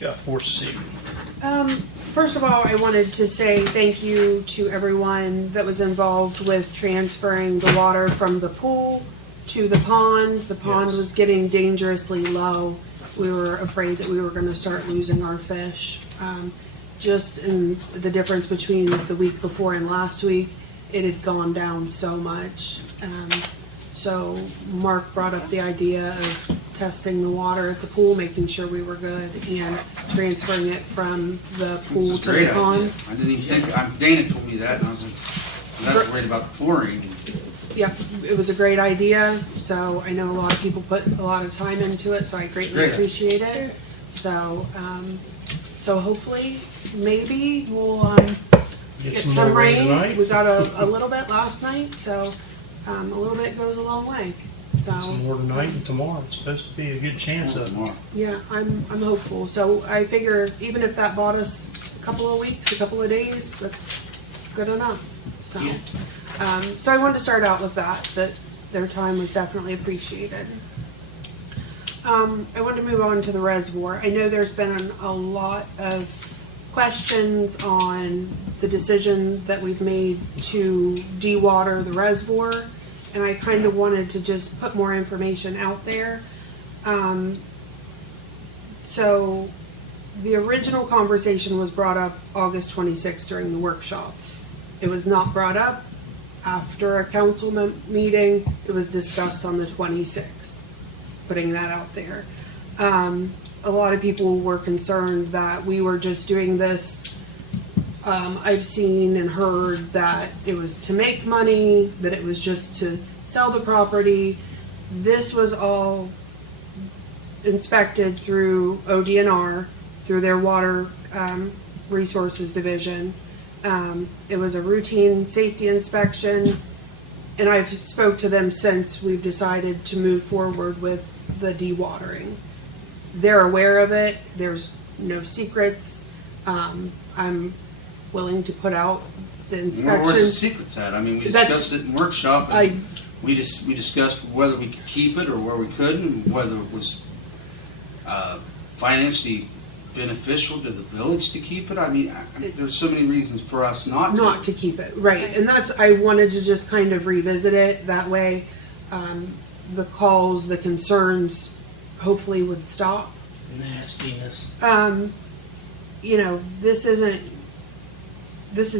you got for us this evening? First of all, I wanted to say thank you to everyone that was involved with transferring the water from the pool to the pond. The pond Yes. was getting dangerously low. We were afraid that we were going to start losing our fish. Just in the difference between the week before and last week, it had gone down so much. So Mark brought up the idea of testing the water at the pool, making sure we were good, and transferring it from the pool It's a to great the pond. idea. I didn't even think, Dana told me that, and I was like, I was worried about chlorine. Yep, it was a great idea. So I know a lot of people put a lot of time into it, so I greatly Great. appreciate it. So, so hopefully, maybe we'll get some more rain. tonight? We got a little bit last night, so a little bit goes a long way. So. Some more tonight and tomorrow. It's supposed to be a good chance of it. Tomorrow. Yeah, I'm hopeful. So I figure even if that bought us a couple of weeks, a couple of days, that's good enough. So, so I wanted to start out with that their time was definitely appreciated. I wanted to move on to the reservoir. I know there's been a lot of questions on the decision that we've made to dewater the reservoir, and I kind of wanted to just put more information out there. So the original conversation was brought up August 26th during the workshop. It was not brought up after a council meeting. It was discussed on the 26th, putting that out there. A lot of people were concerned that we were just doing this. I've seen and heard that it was to make money, that it was just to sell the property. This was all inspected through ODNR, through their water resources division. It was a routine safety inspection, and I've spoke to them since we've decided to move forward with the dewatering. They're aware of it. There's no secrets. I'm willing to put out the Where's the inspections. secrets at? I mean, we That's- discussed it in workshop, and we discussed whether we could keep it or where we couldn't, and whether it was financially beneficial to the village to keep it. I mean, there's so many reasons for us not to keep it, right. And that's, I wanted to just kind of revisit it. That way, the calls, the concerns hopefully would stop. Nastiness. You know, this is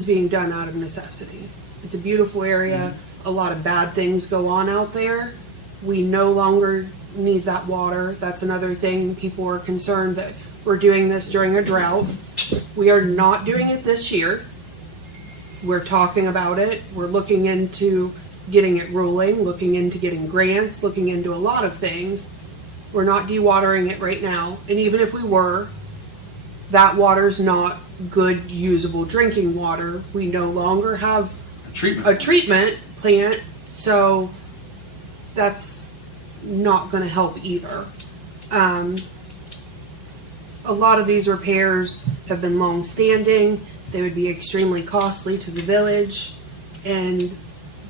being done out of necessity. It's a beautiful area. A lot of bad things go on out there. We no longer need that water. That's another thing. People are concerned that we're doing this during a drought. We are not doing it this year. We're talking about it. We're looking into getting it rolling, looking into getting grants, looking into a lot of things. We're not dewatering it right now. And even if we were, that water's not good, usable drinking water. We no longer have a treatment plant, so that's not going to help either. A lot of these repairs have been long-standing. They would be extremely costly to the village, and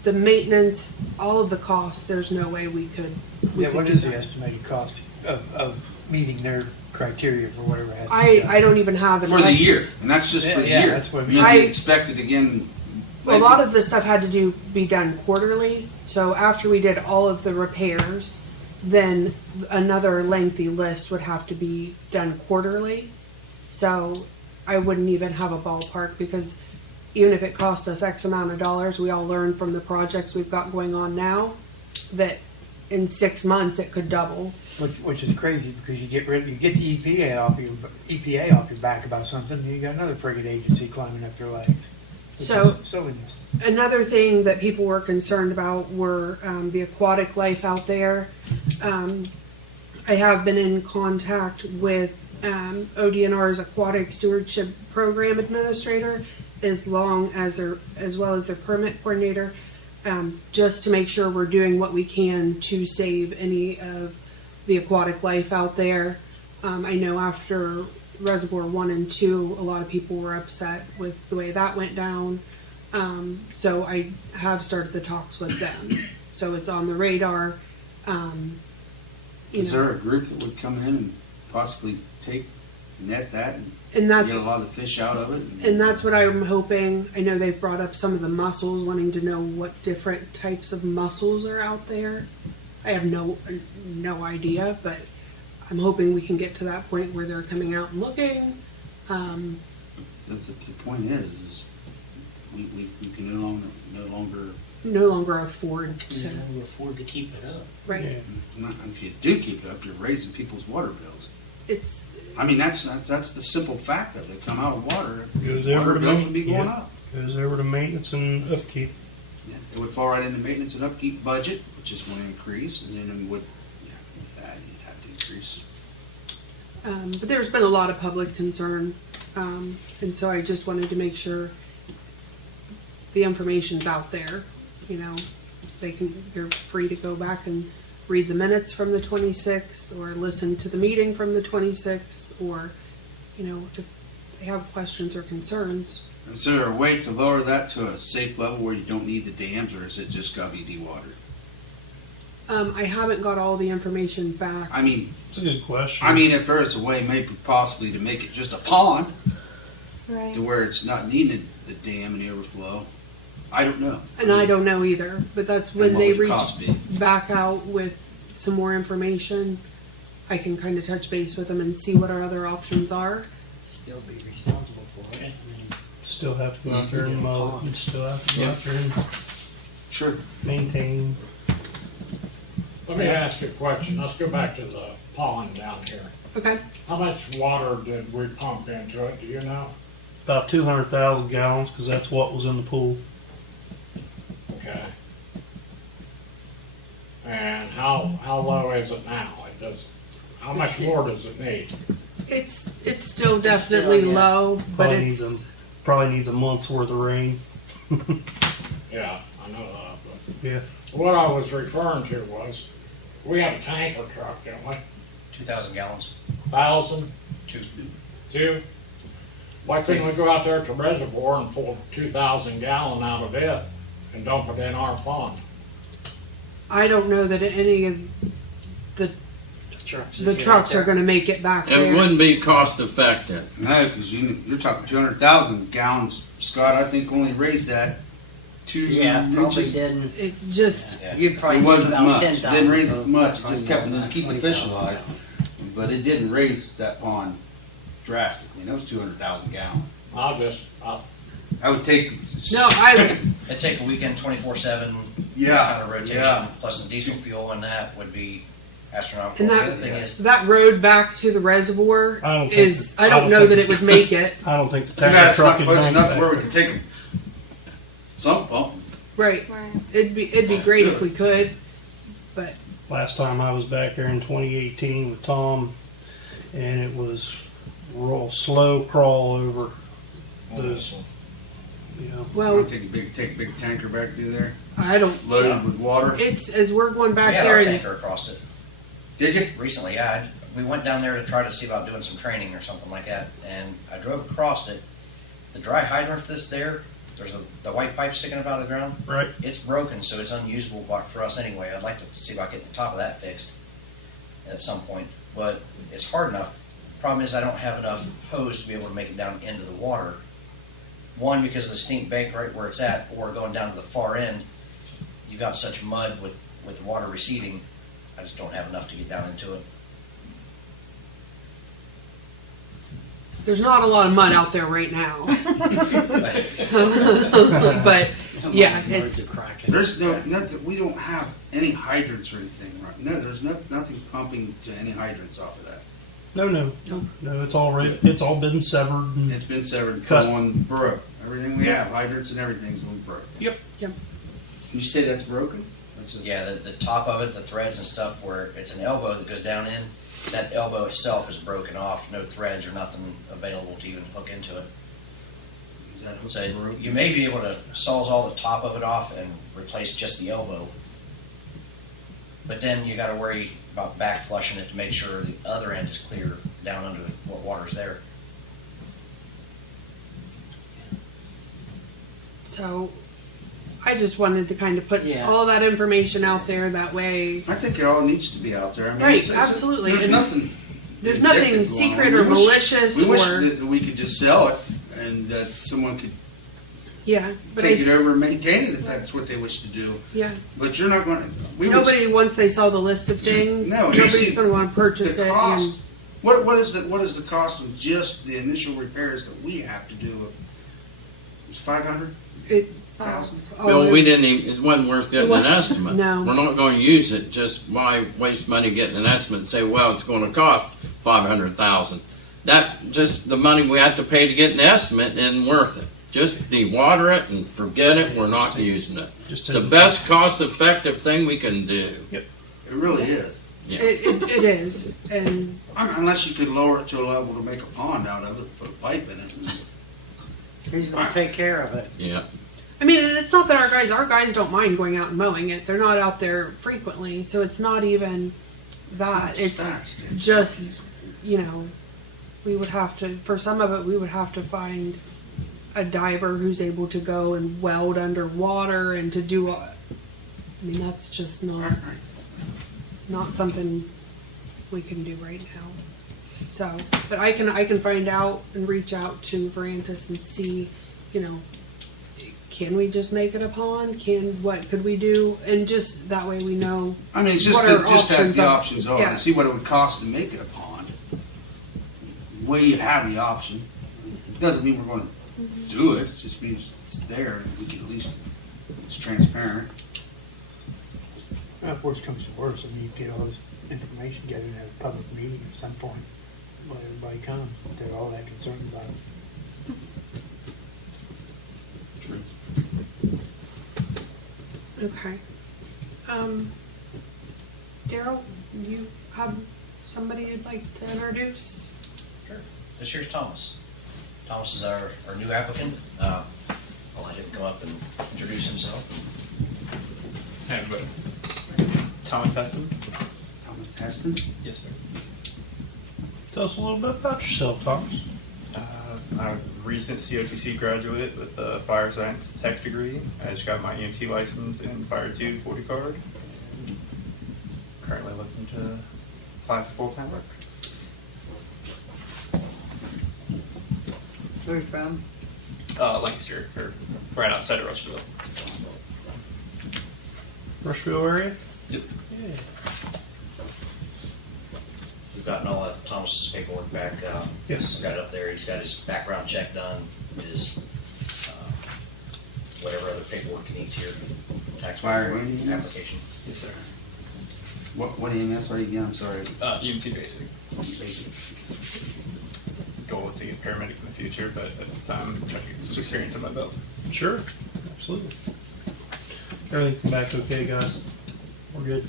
the maintenance, all of the costs, there's no way we could What do is that. the estimated cost of meeting their criteria for whatever has to be done? I don't even have an for the estimate. year, and that's just for the Yeah, year. that's what I And mean. then we expect it again. A lot of this stuff had to be done quarterly. So after we did all of the repairs, then another lengthy list would have to be done quarterly. So I wouldn't even have a ballpark, because even if it costs us X amount of dollars, we all learn from the projects we've got going on now that in 6 months it could double. Which is crazy, because you get the EPA off your back about something, and you got another friggin' agency climbing up your legs. Which So- is silliness. Another thing that people were concerned about were the aquatic life out there. I have been in contact with ODNR's Aquatic Stewardship Program Administrator, as well as their permit coordinator, just to make sure we're doing what we can to save any of the aquatic life out there. I know after Reservoir 1 and 2, a lot of people were upset with the way that went down. So I have started the talks with them. So it's on the radar. Is there a group that would come in and possibly take net that and And that's get a lot of the fish out of it. And that's what I'm hoping. I know they've brought up some of the mussels, wanting to know what different types of mussels are out there. I have no idea, but I'm hoping we can get to that point where they're coming out and looking. The point is we can no longer Afford to. You know, afford to keep it up. Right. Yeah. if you do keep it up, you're raising people's water bills. It's I mean, that's the simple fact of it. Come out of water, Goes water over to bills would be going yeah. up. Goes over to maintenance and upkeep. Yeah, it would fall right into maintenance and upkeep budget, which is going to increase, and then it would, with that, you'd have to increase. but there's been a lot of public concern, and so I just wanted to make sure the information's out there. You know, you're free to go back and read the minutes from the 26th, or listen to the meeting from the 26th, or, you know, if they have questions or concerns. Is there a way to lower that to a safe level where you don't need the dams, or is it just got to be dewatered? I haven't got all the information back. I mean, It's a good question. if there is a way, maybe possibly to make it just a pond, Right. to where it's not needing the dam and the overflow. I don't know. And I don't know either, but that's when And what they would the reach cost be? back out with some more information. I can kind of touch base with them and see what our other options are. Still be responsible for it. I mean, Still have to go out there and mow. You still have to go out there and Sure. maintain. Let me ask you a question. Let's go back to the pond down here. Okay. How much water did we pump into it? Do you know? About 200,000 gallons, because that's what was in the pool. Okay. And how low is it now? How much more does it need? It's still definitely yeah. low, but Probably needs a month's worth of rain. Yeah, I know that. Yeah. But what I was referring to was, we have a tanker truck, don't we? 2,000 gallons. 1,000? Two. Two? Why couldn't we go out there to the reservoir and pull 2,000 gallon out of it and dump it in our pond? I don't know that any of the trucks are going to make it back It there. wouldn't be cost effective. No, because you're talking 200,000 gallons, Scott. I think only raised that 2 yeah, probably inches. didn't. It just Yeah. You'd probably It need wasn't about much. It 10,000. didn't raise for- it much. It probably just kept more to keep the than fish 20,000. alive. But it didn't raise that pond drastically. And it was 200,000 gallons. I would take. no. I It'd take a weekend 24/7 Yeah, kind of rotation, yeah. plus the diesel fuel, and that would be astronomical. and The that other thing is, that road back to the reservoir I don't think is. that- I don't know that it would make it. I don't think the Too bad tanker it's truck not could close make enough that. to where we could take them. Some pump. Right. Right. It'd be great if we could, but Last time I was back there in 2018 with Tom, and it was real slow crawl over those, you know. well, Take a big tanker back through there, I don't. loaded with water. It's as we're going we back had there our and tanker across it Did you? recently. Yeah, we went down there to try to see about doing some training or something like that, and I drove across it. The dry hydrant that's there, there's the white pipe sticking up out of the ground. Right. It's broken, so it's unusable for us anyway. I'd like to see about getting the top of that fixed at some point, but it's hard enough. Problem is I don't have enough hose to be able to make it down into the water. One, because of the steep bank right where it's at, or going down to the far end, you've got such mud with the water receding, I just don't have enough to get down into it. there's not a lot of mud out there right now. But yeah, it's There's nothing. We don't have any hydrants or anything. Right? No, there's nothing pumping to any hydrants off of that. No. It's all been severed. And It's been severed, Cut. on broke. Everything we have, hydrants and everything's on broke. Yep. You say that's broken? That's Yeah, the top of it, the threads and stuff, where it's an elbow that goes down in, that elbow itself is broken off, no threads or nothing available to even hook into it. Is that So broken? you may be able to saws the top of it off and replace just the elbow. But then you gotta worry about back flushing it to make sure the other end is clear down under what water's there. so. I just wanted to kind of put Yeah. all that information out there. That way, I think it all needs to be out there. I mean, Right, it's absolutely. There's And- nothing. There's nothing vindictive secret going or on. malicious We wish or that we could just sell it and that someone could yeah, but take it over and maintain it if that's what they wish to do. yeah. But you're not going to. Nobody, once they saw the list of things, No, you nobody's see, going to want to purchase the it. cost. What is the cost of just the initial repairs that we have to do? It's 500. And Bill, we didn't even, it wasn't worth getting an estimate. No. We're not going to use it, just why waste money getting an estimate and say, well, it's going to cost $500,000. That, just the money we have to pay to get an estimate isn't worth it. Just dewater it and forget it, we're not using it. It's the best cost-effective thing we can do. It really is. Yeah. It is, and Unless you could lower it to a level to make a pond out of it, put a pipe in it. He's gonna take care of it. Yeah. I mean, and it's not that our guys don't mind going out and mowing it. They're not out there frequently, so it's not even that. It's just, you know, we would have to, for some of it, we would have to find a diver who's able to go and weld underwater and to do I mean, that's just not something we can do right now. So, but I can find out and reach out to Verantis and see, you know, can we just make it a pond? What could we do? And just that way we know. I mean, it's just what our have the are. options are. Yeah. See what it would cost to make it a pond. We have the option. It doesn't mean we're going to do it. It just means it's there and we can at least, it's transparent. Well, if worse comes to worse, I mean, you get all this information together and have a public meeting at some point. Let everybody come. They're all that concerned about it. Okay. Daryl, you have somebody you'd like to introduce? Sure. This here's Thomas. Thomas is our new applicant. I'll let him come up and introduce himself. Hey, everybody. Thomas Heston. Thomas Heston? Yes, sir. Tell us a little bit about yourself, Thomas. I'm a recent COTC graduate with a fire science tech degree. I just got my EMT license and fire 240 card. And currently looking to apply for full-time work. Where you from? Lancaster, or right outside of Rushville. Rushville area? Yep. Yeah. We've gotten all of Thomas's paperwork back. Yes. We've got it up there. He's got his background check done, his whatever other paperwork he needs here. Tax Fire report, EMS? application. Yes, sir. What EMS are you again? I'm sorry. EMT basic. Basic. Goal is to get paramedic in the future, but at the time, I'm trying to get some experience on my belt. Sure. Absolutely. Everything come back okay, guys? We're good.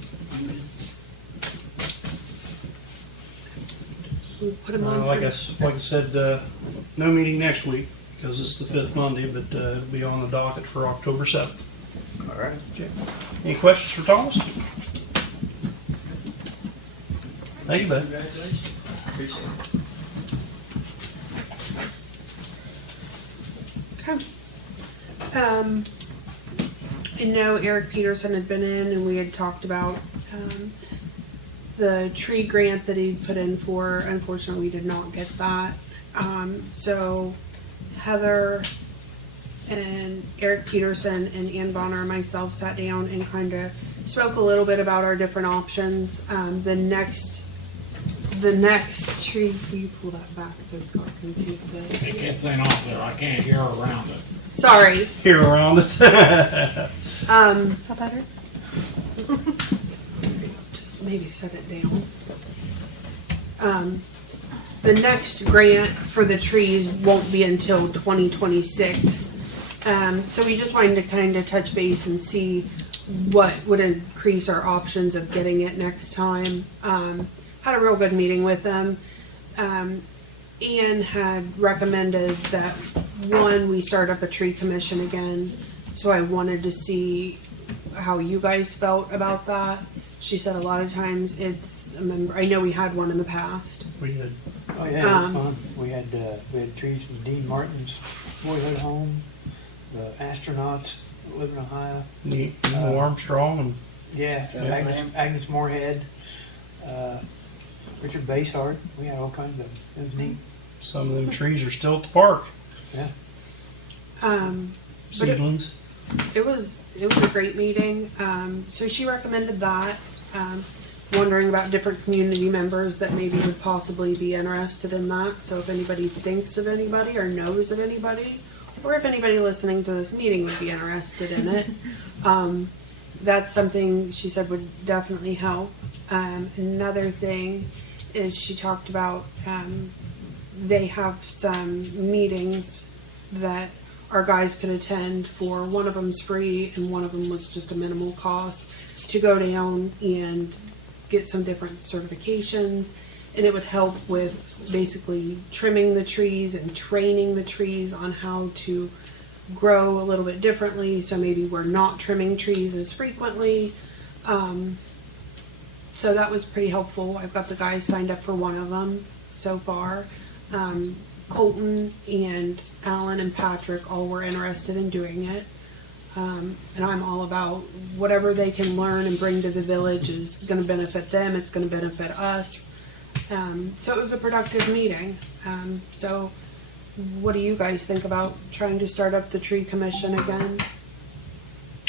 We'll put him on. Like I said, no meeting next week because it's the 5th Monday, but it'll be on the docket for October 7th. All right. Okay. Any questions for Thomas? Thank you, bud. Congratulations. Appreciate it. Okay. I know Eric Peterson had been in and we had talked about the tree grant that he put in for. Unfortunately, we did not get that. So Heather and Eric Peterson and Ann Bonner and myself sat down and kind of spoke a little bit about our different options. The next tree, will you pull that back so Scott can see the... Take that thing off there, I can't hear around it. Sorry. Here around it. Is that better? Just maybe set it down. The next grant for the trees won't be until 2026. So we just wanted to kind of touch base and see what would increase our options of getting it next time. Had a real good meeting with them. Ian had recommended that we start up a tree commission again. So I wanted to see how you guys felt about that. She said a lot of times it's a member. I know we had one in the past. We did. Oh yeah, it was fun. We had trees from Dean Martin's boyhood home, the astronauts that live in Ohio. Neil Armstrong and Yeah, Agnes Moorhead. Richard Basehart, we had all kinds of them. It was neat. Some of them trees are still at the park. But it, Seedlings. it was a great meeting. So she recommended that. Wondering about different community members that maybe would possibly be interested in that. So if anybody thinks of anybody or knows of anybody, or if anybody listening to this meeting would be interested in it, that's something she said would definitely help. Another thing is she talked about they have some meetings that our guys could attend for. One of them's free and one of them was just a minimal cost to go down and get some different certifications, and it would help with basically trimming the trees and training the trees on how to grow a little bit differently, so maybe we're not trimming trees as frequently. So that was pretty helpful. I've got the guys signed up for one of them so far. Colton and Alan and Patrick all were interested in doing it. And I'm all about whatever they can learn and bring to the village is going to benefit them. It's going to benefit us. So it was a productive meeting. So what do you guys think about trying to start up the tree commission again?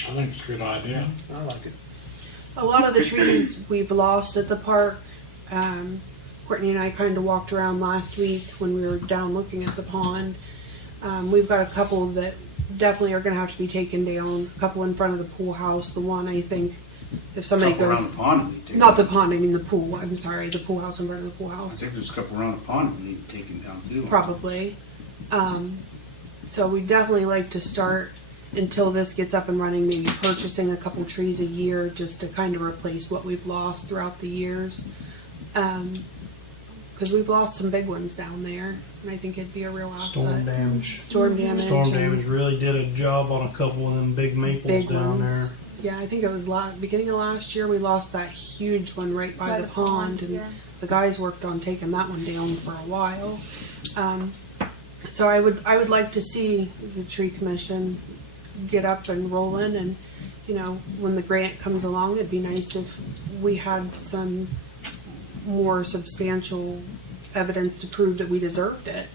I think it's a good idea. I like it. A lot of the trees we've lost at the park. Courtney and I kind of walked around last week when we were down looking at the pond. We've got a couple that definitely are going to have to be taken down. A couple in front of the pool house. The one, I think, if somebody Couple goes, around the pond we take not the down. pond, I mean the pool. I'm sorry, the pool house in front of the pool I house. think there's a couple around the pond we need taken down too. Probably. So we definitely like to start until this gets up and running, maybe purchasing a couple trees a year just to kind of replace what we've lost throughout the years. Because we've lost some big ones down there, and I think it'd be a real asset. Storm damage. Storm damage. Storm and damage really did a job on a couple of them big maples Big down ones. there. Yeah, I think it was beginning of last year we lost that huge one right by the pond, and yeah. the guys worked on taking that one down for a while. So I would like to see the tree commission get up and rolling, and you know, when the grant comes along, it'd be nice if we had some more substantial evidence to prove that we deserved it.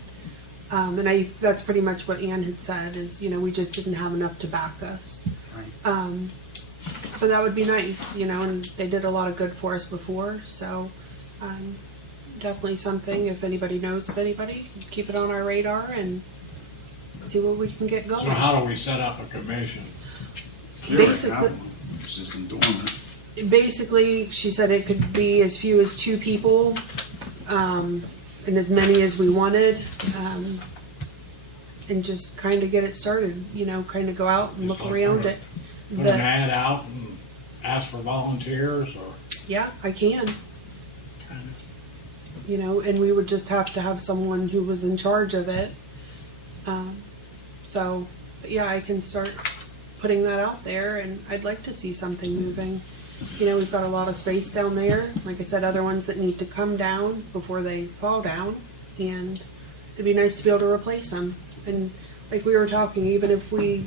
And that's pretty much what Ann had said is, you know, we just didn't have enough to back us. Right. But that would be nice, you know, and they did a lot of good for us before, so definitely something, if anybody knows of anybody, keep it on our radar and see what we can get going. So how do we set up a commission? Here right Basically- now, it's just in dormant. Basically, she said it could be as few as 2 people, and as many as we wanted, and just kind of get it started, you know, kind of go out and look Just like around put it. Put an ad out and ask for volunteers, or Yeah, I can. You know, and we would just have to have someone who was in charge of it. So, but yeah, I can start putting that out there, and I'd like to see something moving. You know, we've got a lot of space down there. Like I said, other ones that need to come down before they fall down, and it'd be nice to be able to replace them. And like we were talking, even if we,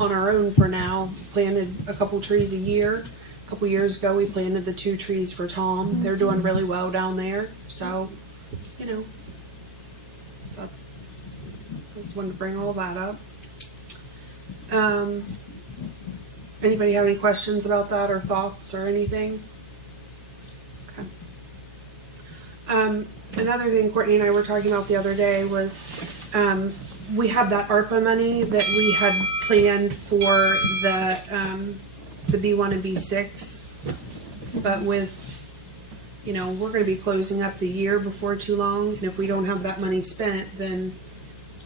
on our own for now, planted a couple trees a year. A couple years ago, we planted the 2 trees for Tom. They're doing really well down there. So, you know, I just wanted to bring all that up. Anybody have any questions about that or thoughts or anything? Okay. Another thing Courtney and I were talking about the other day was we had that ARPA money that we had planned for the B1 and B6, but with, you know, we're going to be closing up the year before too long, and if we don't have that money spent, then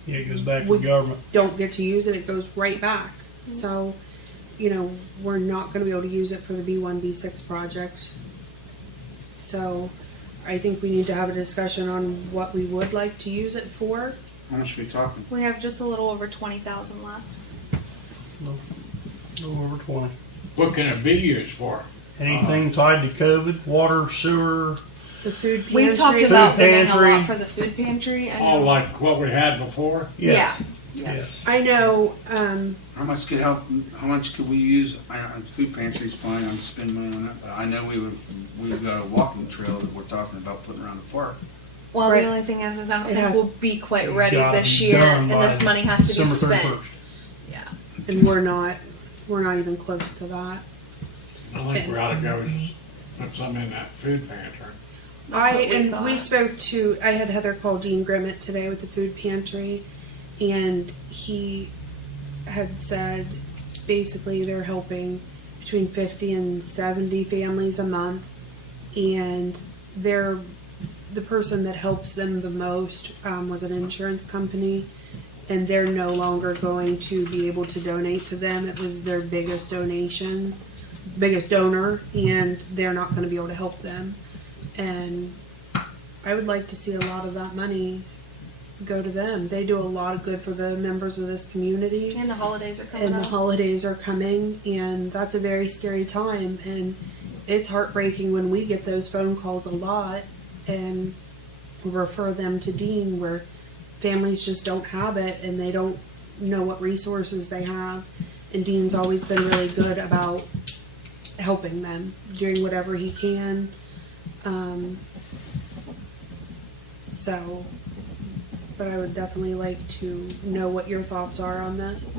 Yeah, it goes back to we the government. don't get to use it, it goes right back. So, you know, we're not going to be able to use it for the B1, B6 project. So, I think we need to have a discussion on what we would like to use it for. How much are we talking? We have just a little over 20,000 left. A little over 20. what can it be used for? Anything tied to COVID, water, sewer. The food pantry. We've talked about Food getting a pantry. lot for the food pantry. I Oh, know. like what we had before? Yes. Yeah. Yes. I know, How much could we use, food pantry's fine, I'm spending money on that, but I know we've got a walking trail that we're talking about putting around the park. Well, Right. the only thing is I don't It think has- we'll be quite ready Gotta this be year, done and by this money has to be December spent. 31st. Yeah. and we're not even close to that. I think we ought to go just put some in that food pantry. I what we and thought. we spoke to. I had Heather call Dean Grimmett today with the food pantry, and he had said basically they're helping between 50 and 70 families a month, and they're the person that helps them the most was an insurance company, and they're no longer going to be able to donate to them. It was their biggest donor, and they're not going to be able to help them. And I would like to see a lot of that money go to them. They do a lot of good for the members of this community. And the holidays are coming And up. the holidays are coming, and that's a very scary time. And it's heartbreaking when we get those phone calls a lot and refer them to Dean, where families just don't have it and they don't know what resources they have. And Dean's always been really good about helping them, doing whatever he can. But I would definitely like to know what your thoughts are on this.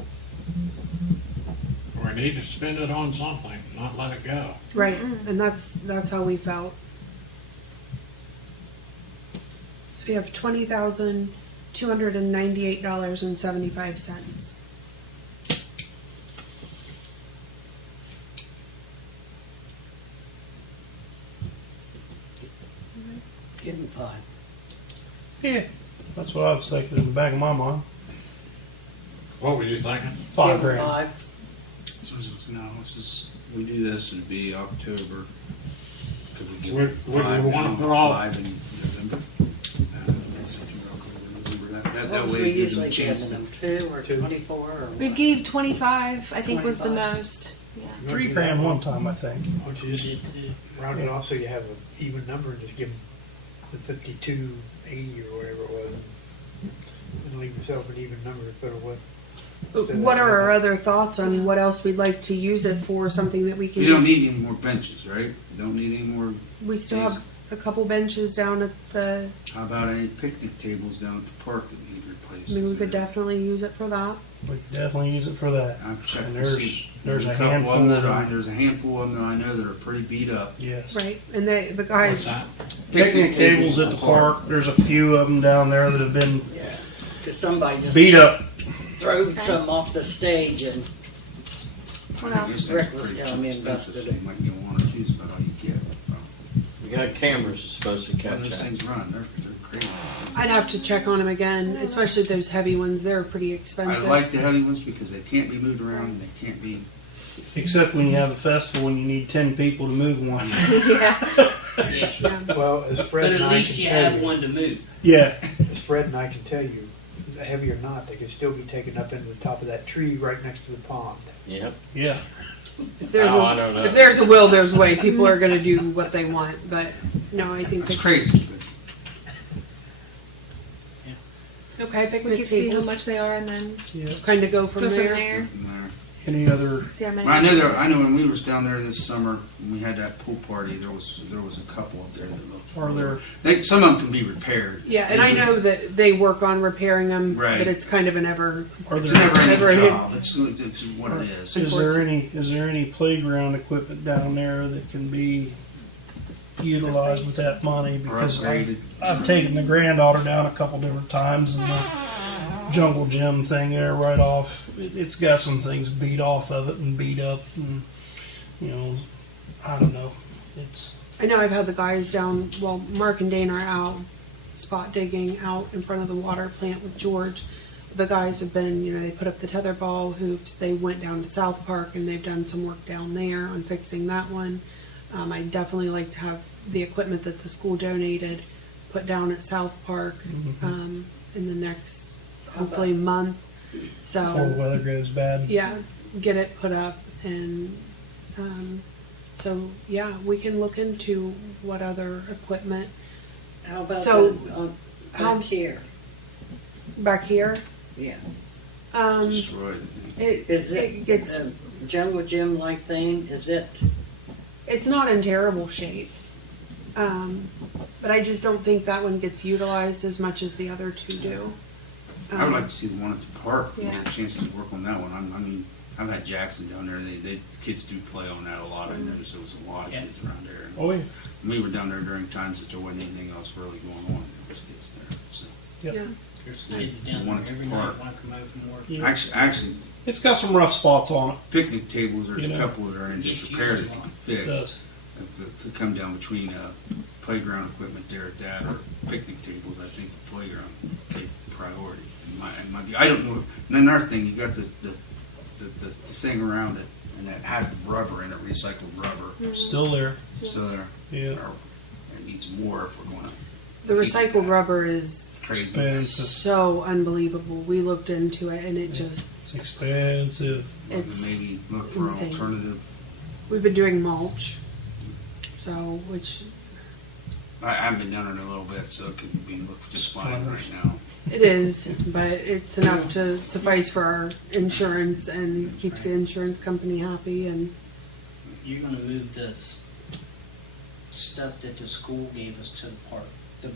We need to spend it on something, not let it go. Right, and that's how we felt. So we have $20,298.75. Give him 5. Yeah, that's what I was thinking in the back of my mind. What were you thinking? $5 Give him grand. 5. So we do this, it'd be October. Could we Would- give would we 5 wanna now, put all- 5 in November? September, October, November, that What way was we it gives them a usually chance. giving them? 2 or 24 or We what? gave 25, I think was the 25. most. Yeah. $3 grand one time, I think. Why don't you just round it off so you have an even number and just give them the 5280 or whatever it was, and leave yourself an even number to put away. What are our other thoughts on what else we'd like to use it for? Something that we can. You don't need any more benches, right? You don't need any more, We still have a couple benches down at the. how about any picnic tables down at the park that need replaced? I mean, we could definitely use it for that. We could definitely use it for that. I've checked And to there's- see. there's a couple handful of them of them. there's a handful of them that I know that are pretty beat up. Yes. Right, and the What's guys. that? Picnic tables at the park, there's a few of them down there that have been Yeah, because somebody just beat up. throwed some off the stage and What I else? guess Rick that's was pretty telling me expensive. invested it. You might get one or two is about all you get. You got cameras that's supposed to Well, catch those that. things run, they're great. I'd have to check on them again, especially those heavy ones. They're pretty I expensive. like the heavy ones because they can't be moved around and they can't be. Except when you have a festival and you need 10 people to move one. Yeah. Well, as Fred But and at I least can you tell have one to move. Yeah. as Fred and I can tell you, heavy or not, they could still be taken up into the top of that tree right next to the pond. Yep. Yeah. If there's, Oh, I don't know. if there's a will, there's a way. People are going to do what they want, but no, I think That's they crazy. But Okay, We picnic could see how tables. much they are and then Yeah. Kind of go from go from there. there. Any other? See how many. I know when we was down there this summer, when we had that pool party, there was a couple up there that looked. Are there? Some of them can be repaired. Yeah, and I know that they work on repairing them, Right. but it's kind of an ever. Are It's there? never Never any any- job. It's what it is. Is there any playground equipment down there that can be utilized with that money? Or Because upgraded. I've taken the granddaughter down a couple different times, and the jungle gym thing there right off, it's got some things beat off of it and beat up, and I don't know. It's I know I've had the guys down. Well, Mark and Dana are out spot digging out in front of the water plant with George. The guys have been, they put up the tetherball hoops. They went down to South Park and they've done some work down there on fixing that one. I definitely like to have the equipment that the school donated put down at South Park in the next, hopefully, month. before the So, weather goes bad. yeah, get it put up. And we can look into what other equipment. how about So, on how- back here? Back here, Yeah. destroyed. Is it it gets, a jungle gym like thing? Is it? it's not in terrible shape. But I just don't think that one gets utilized as much as the other two do. I would like to see the one at the park, and Yeah. get a chance to work on that one. I mean, I've had Jackson down there, the kids do play on that a lot. I noticed there was a lot of Yeah. kids around there. Oh, yeah. We were down there during times that there wasn't anything else really going on, there was kids there, so. Yep. Yeah. There's kids Yeah, down one there at the every night park. want to come over from work. Yeah. Actually, It's got some rough spots on it. picnic tables, there's You a know. couple that are in disrepair that can be It fixed. does. If we come down between playground equipment there at that or picnic tables, I think the playground take priority. It might be, I don't know. And another thing, you got the thing around it, and that had rubber in it, recycled rubber, Still there. still there. Yeah. Or it needs more if we're going to. The recycled rubber is Crazy. Expensive. so unbelievable. We looked into it and it just, It's expensive. it's, Maybe look for an insane. alternative. we've been doing mulch. So, which I haven't been down there in a little bit, so it could be looked just fine right now. it is, but it's enough to suffice for our insurance and keeps the insurance company happy and You're gonna move the stuff that the school gave us to the park, the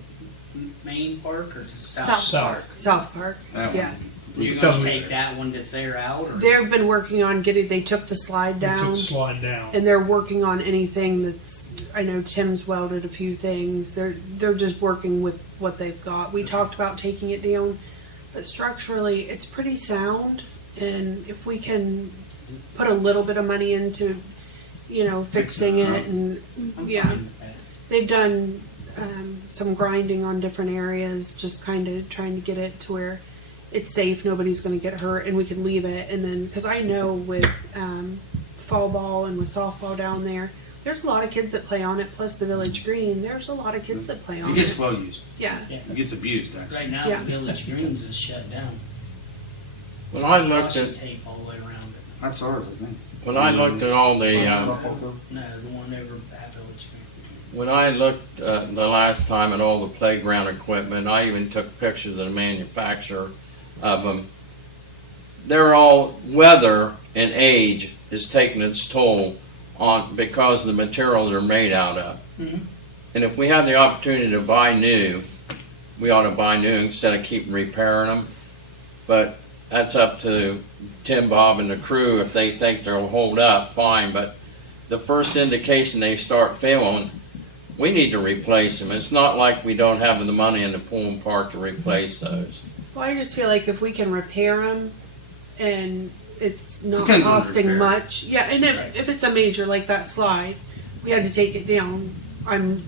main park or to South South Park? South Park. That Yeah. one's. You're Because gonna we- take that one that's there out, or? They've been working on getting, they took the slide They took down the slide down. and they're working on anything that's, I know Tim's welded a few things. They're just working with what they've got. We talked about taking it down, but structurally it's pretty sound. And if we can put a little bit of money into, fixing it and, I'm yeah. fine with that. They've done some grinding on different areas, just kind of trying to get it to where it's safe, nobody's going to get hurt, and we can leave it. And then, because I know with fall ball and with softball down there, there's a lot of kids that play on it, plus the village green, there's a lot of kids that play on It gets it. well used. Yeah. It gets abused, actually. Right now, Yeah. the Village Greens is shut down. When I looked Caution at tape all the way around it. That's ours, I think. when I looked at all the No, the one over at Village Green. when I looked the last time at all the playground equipment, I even took pictures of the manufacturer of them. They're all weather and age is taking its toll on because of the material they're made out of. Mhm. And if we have the opportunity to buy new, we ought to buy new instead of keep repairing them. But that's up to Tim, Bob, and the crew. If they think they'll hold up, fine. But the first indication they start failing, we need to replace them. It's not like we don't have the money in the pool and park to replace those. Well, I just feel like if we can repair them and it's not Depends on the costing repair. much, yeah. And if it's a major like that slide, we had to take it down. I'm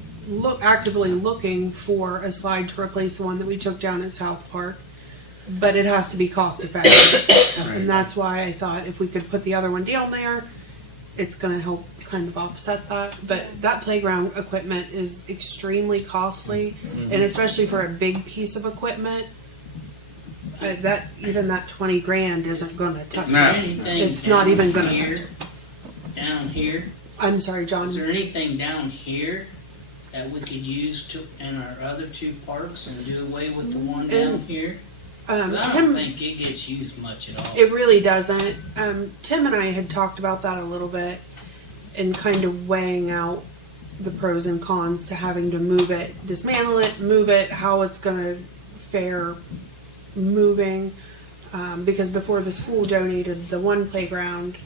actively looking for a slide to replace the one that we took down at South Park, but it has to be cost effective, and that's why I thought if we could put the other one down there, it's going to help kind of offset that. But that playground equipment is extremely costly, and especially for a big piece of equipment. That even that 20 grand isn't going to touch Is it. there No. anything It's not even down gonna here- touch Down here, I'm sorry, John. is there anything down here that we could use in our other two parks and do away with the one down here? 'Cause I don't Tim, think it gets used much at all. it really doesn't. Tim and I had talked about that a little bit and kind of weighing out the pros and cons to having to move it, dismantle it, move it, how it's going to fare moving. Because before the school donated the one playground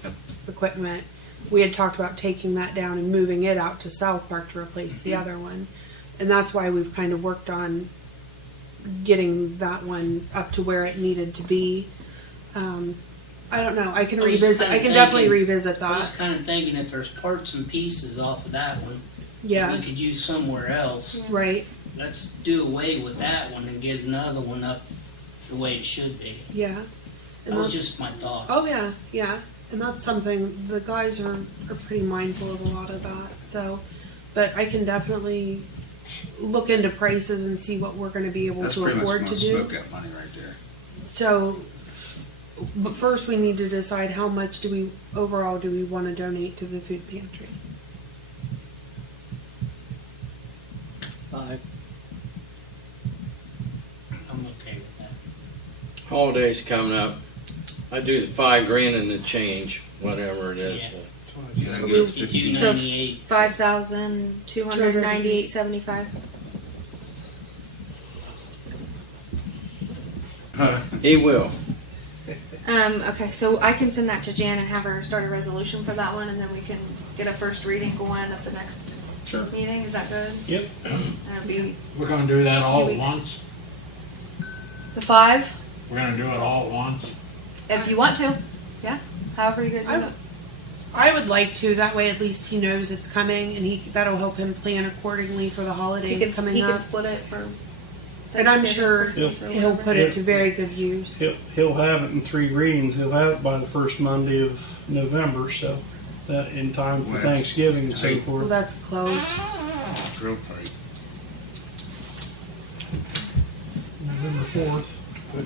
equipment, we had talked about taking that down and moving it out to South Park to replace the other one. And that's why we've kind of worked on getting that one up to where it needed to be. I don't know. I can I was revisit. kinda I can definitely thinking- revisit I was just that. kinda thinking if there's parts and pieces off of that one, Yeah. we could use somewhere else. Right. Let's do away with that one and get another one up the way it should be. Yeah. That was just my thoughts. Oh yeah, yeah, and that's something the guys are pretty mindful of a lot of that. So, but I can definitely look into prices and see what we're going to be able That's to pretty much afford gonna to do. smoke that money right there. So, but first we need to decide how much do we want to donate to the food pantry. 5. I'm okay with that. Holidays coming up. I do the $5,000 and the change, whatever it is. Yeah. Yeah, that gives 52.98. 5,298.75. He will. Okay, so I can send that to Jan and have her start a resolution for that one, and then we can get a first reading going at the next Sure. meeting. Is that good? Yep. That'll be We're gonna do that all at weeks. once? the 5, We're gonna do it all at once? if you want to. Yeah, however you guys want to. I would like to, that way at least he knows it's coming and that'll help him plan accordingly for the He holidays coming can up. split it for. And I'm Thanksgiving, sure Christmas, or he'll whatever. put it to very good use. He'll have it in 3 readings. He'll have it by the first Monday of November, so that in time for Well, Thanksgiving and so tight. Well, forth. that's close. It's real tight. November 4th.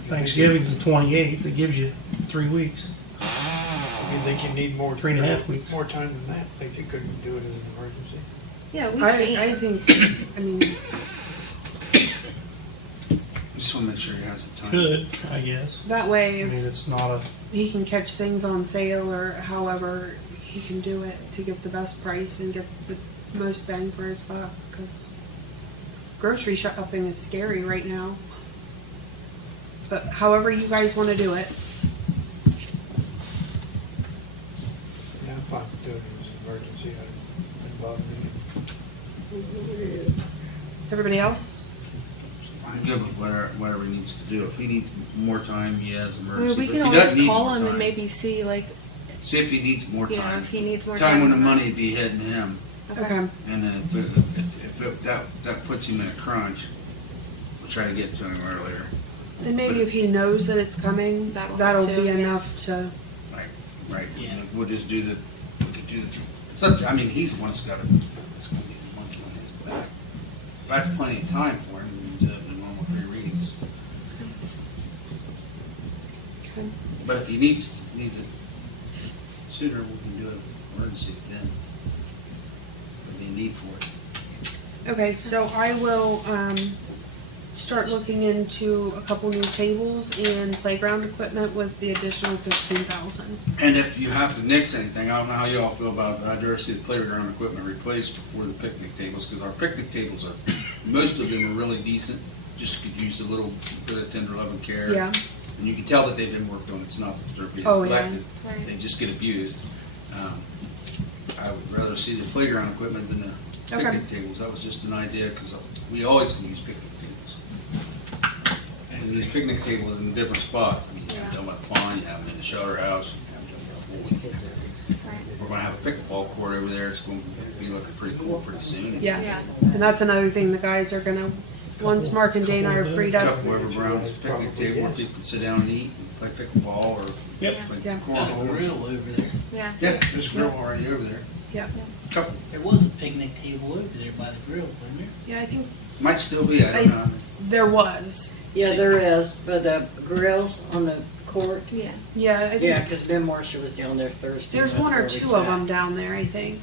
Thanksgiving's the 28th. It gives you 3 weeks. You think you need more? 3.5 weeks. More time than that, think you couldn't do it as an emergency? Yeah, we I can. think, I mean, Just want to make sure he has the time. Could, I guess. that I way mean, it's not a, he can catch things on sale or however he can do it to get the best price and get the most bang for his buck, because grocery shopping is scary right now. But however you guys want to do it. Yeah, I'm fine with doing it as an emergency, it doesn't bother me. Everybody else? I'm good with whatever he needs to do. If he needs more time, he has I mean, emergency. we But can if he always doesn't need call more him and time, maybe see, like, see if he needs more you know, time. if he needs more Time when the than money that. would be hitting him, Okay. and then that puts him in a crunch, we'll try to get to him earlier. And maybe if he knows that it's coming, That'll that'll help be too, yeah. enough to, Right. Yeah. We'll just do we could do it's up to, I mean, he's the one that's got it's gonna be the monkey on his back. If that's plenty of time for him, then do it in normal 3 readings. Okay. But if he needs it sooner, we can do an emergency then. If there's a need for it. okay, so I will, start looking into a couple new tables and playground equipment with the additional 15,000. And if you have to nix anything, I don't know how you all feel about it, but I'd rather see the playground equipment replaced before the picnic tables, because our picnic tables are, most of them are really decent, just could use a little bit of tender love and care. Yeah, And you can tell that they've been worked on, it's not that they're being Oh, yeah. neglected, Right. they just get abused. I would rather see the playground equipment than the Okay. picnic tables, that was just an idea, because we always can use picnic tables. And use picnic tables in different spots, I mean, you have them down by the pond, you have them in the shelter house, you have them down by the pool. Right. We're gonna have a pickleball court over there, it's gonna be looking pretty cool pretty soon. yeah. Yeah. And that's another thing the guys are gonna, once Mark and Dana are freed A up. couple over Brown's picnic table where people can sit down and eat and play pickleball or Yep. play Yeah. Got a cornhole. grill over there. Yeah. Yeah, there's a grill already over there. Yeah, Couple, There was a picnic table over there by the grill, wasn't there? yeah, I think might still be, I don't know. there was. Yeah, there is, but the grills on the court, Yeah. Yeah, I think yeah, because Ben Marshall was down there Thursday. there's that's one or where we two sat. of them down there, I think.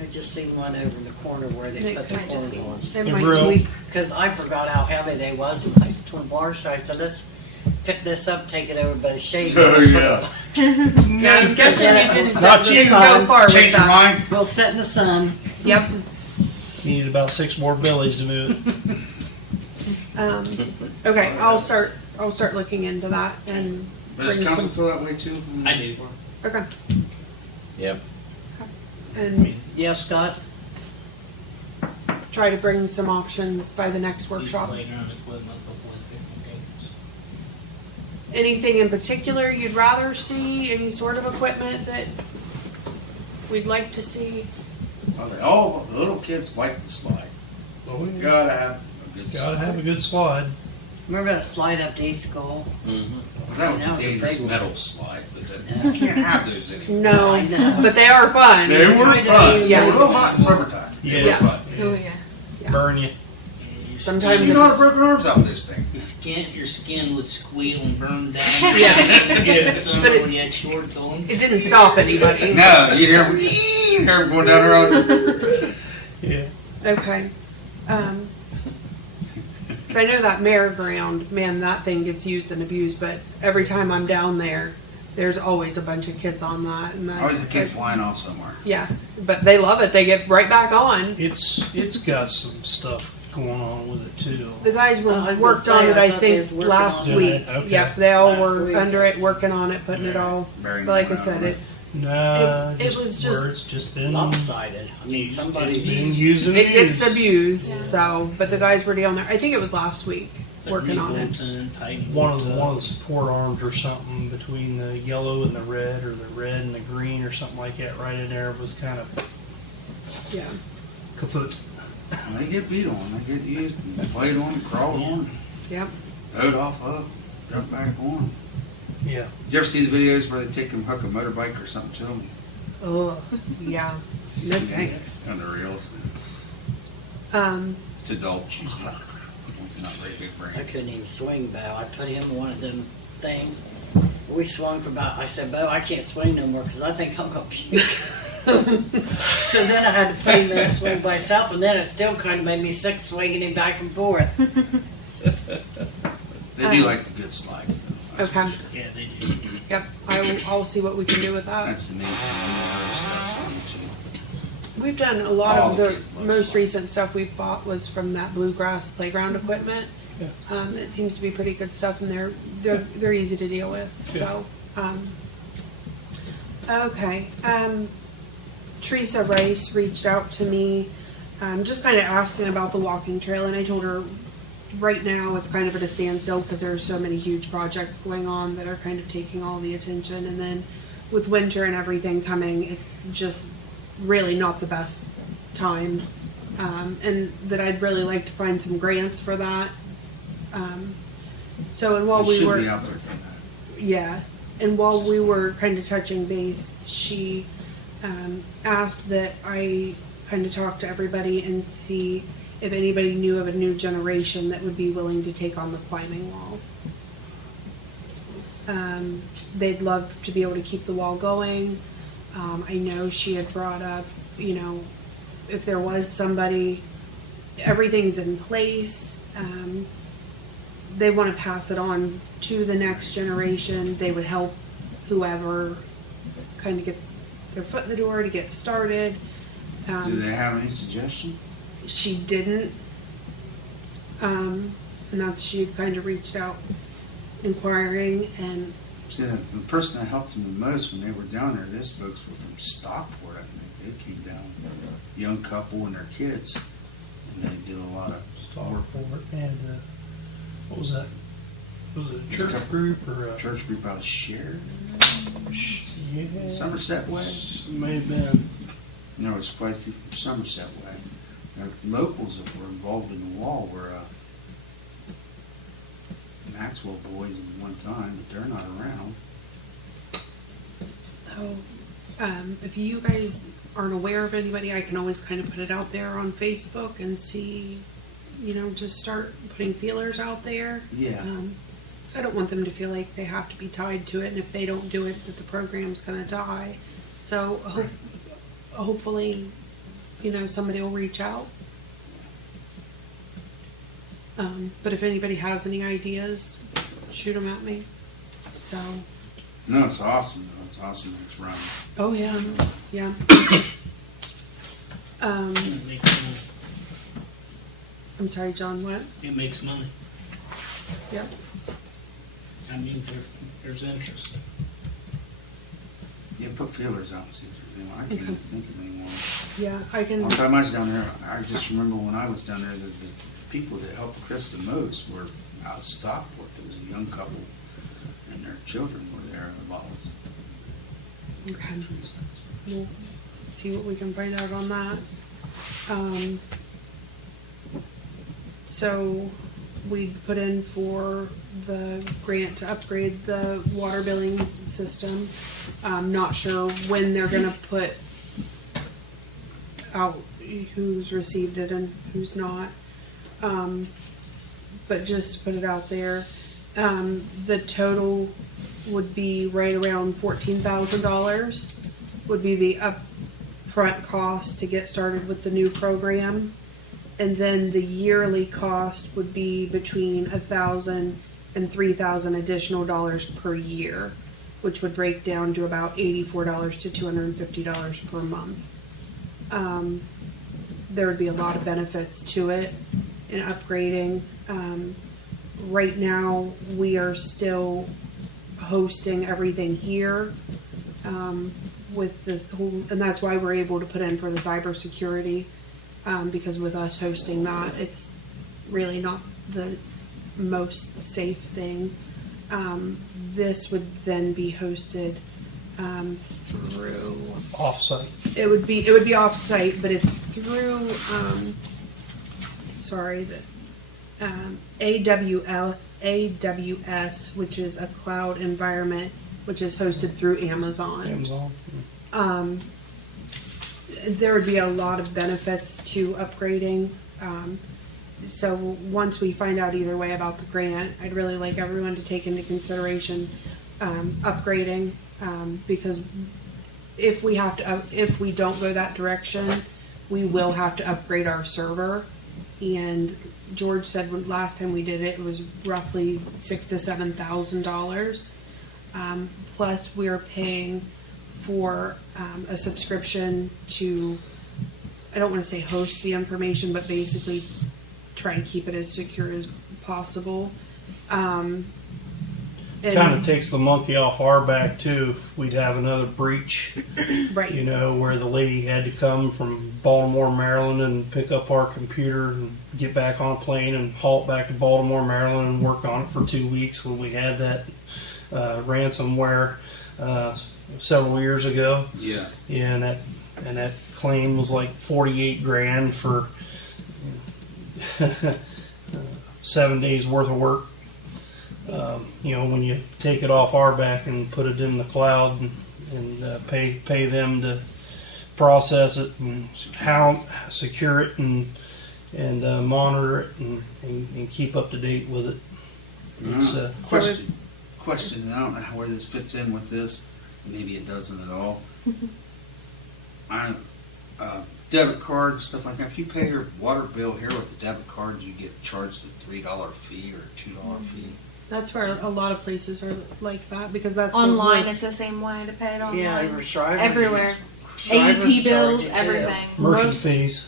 I just seen one over in the corner where they It put the might just be cornholes. It The might grill. be. Because I forgot how heavy they was, and I told Marshall, I said, let's pick this up, take it over by the shade. Oh, yeah. Yeah, I'm guessing you didn't, Not didn't just go sun. far with Change your that. mind? We'll sit in the sun. Yep. you need about 6 more billies to move it. Okay, I'll start looking into that and Does bring council some, feel that way too? I do. okay, Yep. and Yeah, Scott? try to bring some options by the next Use workshop. playground equipment before the picnic tables. Anything in particular you'd rather see? Any sort of equipment that we'd like to see? Well, the little kids like the slide. Oh, We yeah. gotta have a good Gotta slide. have a good slide. Remember that slide up to East School? Mm-hmm. Well, that was That a was a dangerous big one. metal slide, but you can't have those anymore. No, I know. but they are fun. They were fun. They Yeah. were a little hot in summertime. They were Yeah. fun. Oh, yeah. Burn you. Sometimes You know how to broken arms out of those things. Your skin would squeal and burn down. Yeah. Yeah. Summer But it- when you had shorts on. It didn't stop anybody. No, you hear them, you hear them going down the road. Yeah. Okay. Cause I know that merry-go-round, man, that thing gets used and abused, but every time I'm down there, there's always a bunch of kids on that. And that Always a kid flying off somewhere. Yeah, but they love it. They get right back on. It's got some stuff going on with it too. The guys were I was worked gonna on say, it, I I thought they was think, working last on it. week. Okay. Yep, they all Last were week. under it, working on it, putting it all. Bearing But like I down said, on it Nah, It was just- where it's just been Lopsided. I mean, it's somebody's been used and it gets abused. abused. So, but the guys were down there. I think it was last week working on it. One of the support arms or something between the yellow and the red, or the red and the green, or something like that, right in there was kind of Yeah. kaput. And they get beat on, they get used, and they played on, crawled on, Yep. towed off up, jumped back on. Yeah. You ever see the videos where they take them, hook a motorbike or something to them? Ugh. Yeah. No thanks. On the reels. It's adults usually, not very big I brands. couldn't even swing Bo. I put him in one of them things. We swung for about, I said, Bo, I can't swing no more because I think I'm going to puke. So then I had to put him in a swing by himself, and then it still kind of made me sick swinging him back and forth. They do like the good slides though. that's for Okay. sure. Yeah, they do. Yep. I'll see what we can do with that. That's the main thing. We've done a lot All of the the kids love most slides. recent stuff we've bought was from that bluegrass playground equipment. Yeah. It seems to be pretty good stuff, and they're easy to deal with. Yeah. So, okay. Teresa Rice reached out to me, just kind of asking about the walking trail, and I told her right now it's kind of at a standstill because there's so many huge projects going on that are kind of taking all the attention, and then with winter and everything coming, it's just really not the best time, and that I'd really like to find some grants for that. So, and while They we should were, be out there for that. yeah, and while we were kind of touching base, she asked that I kind of talk to everybody and see if anybody knew of a new generation that would be willing to take on the climbing wall. They'd love to be able to keep the wall going. I know she had brought up, if there was somebody, everything's in place. They want to pass it on to the next generation. They would help whoever kind of get their foot in the door to get started. Do they have any suggestion? She didn't. And that's, she had kind of reached out inquiring, and See, the person that helped them the most when they were down there, these folks were from Stockport, I think. They came down, a young couple and their kids, and they did a lot of work. Stockport and what was that? Was it a church group or a Church group out of Sheridan, Yeah, Somerset Way. may have been. No, it's quite a few from Somerset Way. The locals that were involved in the wall were Maxwell boys at one time, but they're not around. so if you guys aren't aware of anybody, I can always kind of put it out there on Facebook and see, just start putting feelers out there. Yeah. So I don't want them to feel like they have to be tied to it, and if they don't do it, that the program's going to die. So hopefully, somebody will reach out. But if anybody has any ideas, shoot them at me. So, No, it's awesome though. It's awesome that it's running. oh yeah, yeah. It makes money. I'm sorry, John, what? It makes money. Yep. That means there's interest. Yeah, put feelers out and see if there's anyone. I can't Okay. think of anyone. Yeah, I can. One time I was down there, I just remember when I was down there, the people that helped Chris the most were out of Stockport. There was a young couple and their children were there involved. Okay. We'll see what we can find out on that. So we put in for the grant to upgrade the water billing system. I'm not sure when they're gonna put out who's received it and who's not. But just to put it out there, the total would be right around $14,000 would be the upfront cost to get started with the new program. And then the yearly cost would be between $1,000 and $3,000 additional dollars per year, which would break down to about $84 to $250 per month. There would be a lot of benefits to it in upgrading. Right now, we are still hosting everything here with this whole, and that's why we're able to put in for the cybersecurity, because with us hosting that, it's really not the most safe thing. This would then be hosted through. Offsite. It would be off-site, but it's through. AWS, which is a cloud environment, which is hosted through Amazon. Amazon. There would be a lot of benefits to upgrading. So once we find out either way about the grant, I'd really like everyone to take into consideration upgrading, because if we don't go that direction, we will have to upgrade our server. And George said last time we did it, it was roughly $6,000 to $7,000. Plus, we're paying for a subscription to, I don't want to say host the information, but basically try and keep it as secure as possible. Kind of takes the monkey off our back too. If we'd have another breach, Right. you know, where the lady had to come from Baltimore, Maryland, and pick up our computer and get back on a plane and haul it back to Baltimore, Maryland, and work on it for 2 weeks when we had that ransomware several years ago. Yeah. And that claim was like 48 grand for 7 days worth of work. You know, when you take it off our back and put it in the cloud and pay them to process it and secure it and monitor it and keep up to date with it. It's, Question, and I don't know where this fits in with this. Maybe it doesn't at all. Debit cards, stuff like that. If you pay your water bill here with a debit card, you get charged a $3 fee or a $2 fee. That's where a lot of places are like that, because that's what Online, we're- it's the same way to pay it online. Yeah, over Shriver. Everywhere. Shriver's AUP bills, charge it too. everything. merchant Most- fees.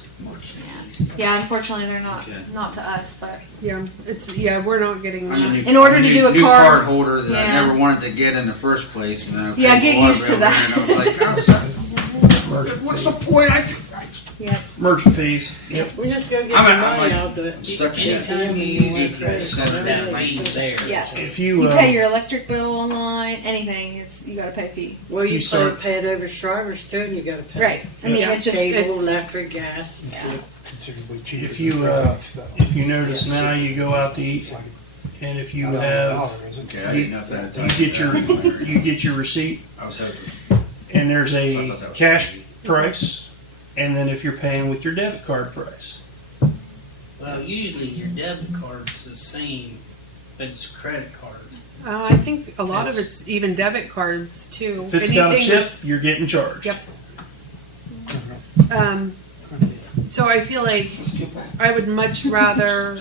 Yeah, unfortunately, they're not Okay. not to us, but we're not getting I'm a that. new- In order I'm to a do a new card- card holder that I Yeah. never wanted to get in the first place, and then I Yeah, paid get the water used to bill that. here, and I was like, oh, Merchant what's fee. the point? yep. Merchant fees. Yep. We just go get I'm the money like, out the. I'm stuck in that. Anytime you use That center that that fee's there. Yeah. If You you pay your electric bill online, anything. You got to pay a fee. Well, you You start- pay it over Shriver's too, and you gotta pay. Right. I mean, Yeah. it's just Cable, it's electric, gas. yeah. Considerably cheaper. if you notice now, you go out to eat, and if you have Okay, I didn't know if that. you get your receipt, I was hoping. and there's So I a thought that was cash crazy. price, and then if you're paying with your debit card price. Well, usually your debit card's the same, but it's a credit card. I think a lot of it's even debit cards too. If it's got a Anything chip, that's- you're getting charged. Yep. So I feel like I would much rather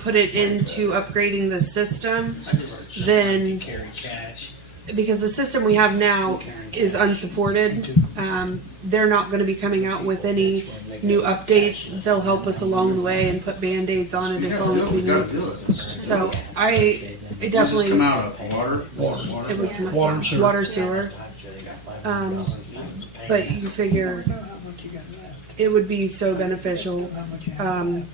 put it into upgrading the system I just Then- carry cash. because the system we have now is unsupported. They're not going to be coming out with any new updates. They'll help us along the way and put band-aids on it as long as we We gotta need. do it. So I Does this definitely come out of water? it would come Water and sewer. water sewer. But you figure it would be so beneficial. And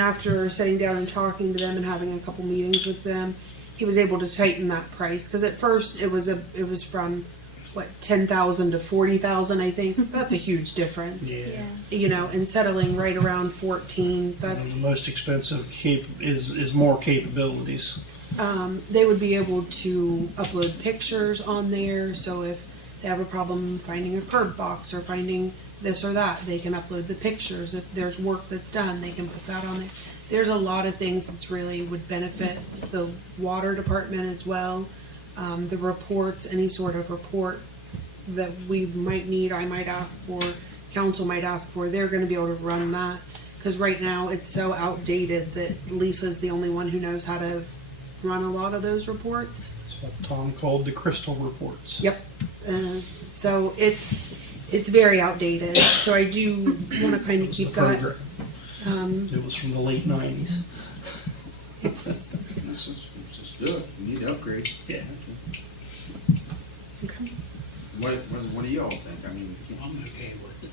after sitting down and talking to them and having a couple meetings with them, he was able to tighten that price. Because at first it was from what 10,000 to 40,000, I think. That's a huge difference. Yeah. You know, and settling right around 14. The That's most expensive is more capabilities. they would be able to upload pictures on there. So if they have a problem finding a curb box or finding this or that, they can upload the pictures. If there's work that's done, they can put that on there. There's a lot of things that's really would benefit the water department as well. The reports, any sort of report that we might need, I might ask for, council might ask for, they're gonna be able to run that. Because right now it's so outdated that Lisa's the only one who knows how to run a lot of those reports. It's what Tom called the crystal reports. Yep. So it's very outdated. So I do want to kind It of was keep the that. program. It was from the late 90s. It's This is good. We need to upgrade. Yeah. okay. What do y'all think? I mean, I'm okay with it.